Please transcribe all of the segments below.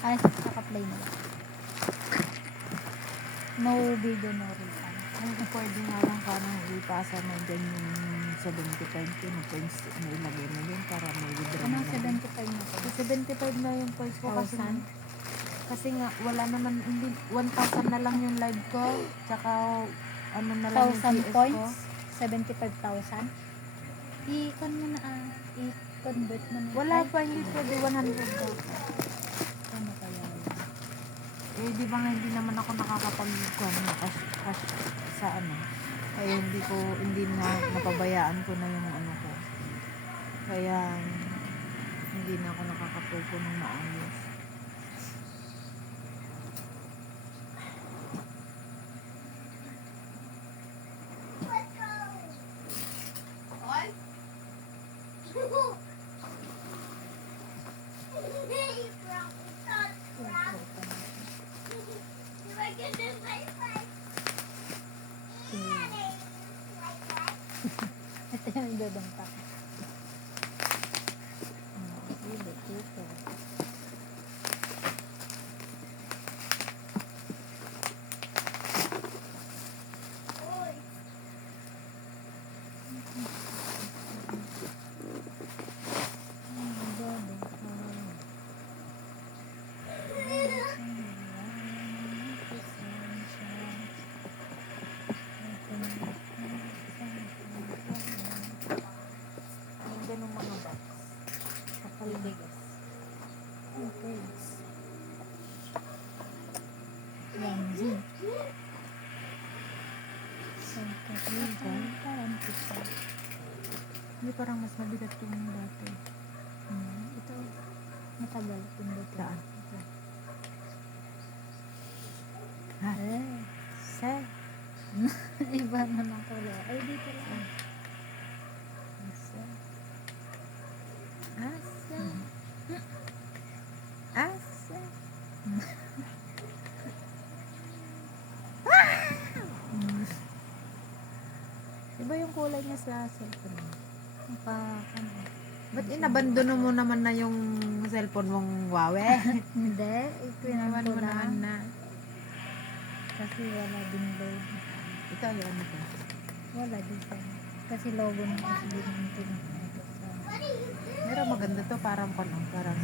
Ay, naka-play na lang. No video, no refund. Ay, pwede nga lang parang ipasa na dyan yung 75 ko na points na ilagay mo yun para may withdraw Ano, na. 75 na po? 75 na yung points ko kasi 1,000? kasi nga wala naman, hindi, 1,000 na lang yung live ko, tsaka ano na lang yung 1,000 PS points? ko. 75,000? I-con mo na i-convert mo na. Wala Ay, pa, hindi pwede 100 daw. ano kaya yun? Eh, di ba nga hindi naman ako nakakapag-cash sa ano. Kaya hindi na napabayaan ko na yung ano ko. Kaya, hindi na ako nakakapupo ng maayos. Ito yung ibebenta ko. Dito. Yung ganun mga box. Kapaligas. Okay. Yanji. Hindi, parang mas mabigat yung dati. Ito. Matagal. Pindot. Saan? Ito. Ha? Se. Iba na lang kulay. Ay, dito lang. Asa? Asa? Iba yung kulay niya sa cellphone mo. Ano? Ba't inabandono mo naman na yung cellphone mong Huawei? Hindi. Ipinan ko mo naman na. na. Kasi wala din load. Ito, yung ano to? Wala din sa. Kasi logo ng SB ng tinig na ito sa. Pero maganda to, parang parang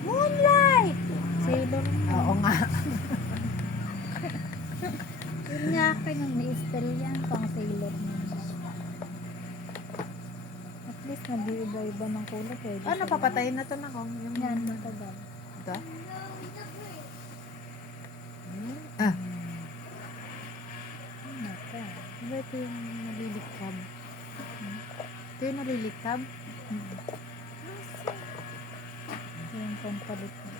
Moonlight! Sailor Moon. oo nga. Yun nga akin yung ni-style yan. Pang Sailor Moon. At least nag-iiba-iba ng kulay. Pwede Ano, siya papatayin na to na ko. Yung yan, matagal. ito? Ah, Naka. diba ito yung naliliktab? Ito yung naliliktab? Ito yung pampalit mo.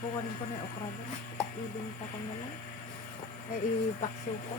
Kukunin ko na yung okra doon. Ibinta ko na lang. Eh, ipakso ko.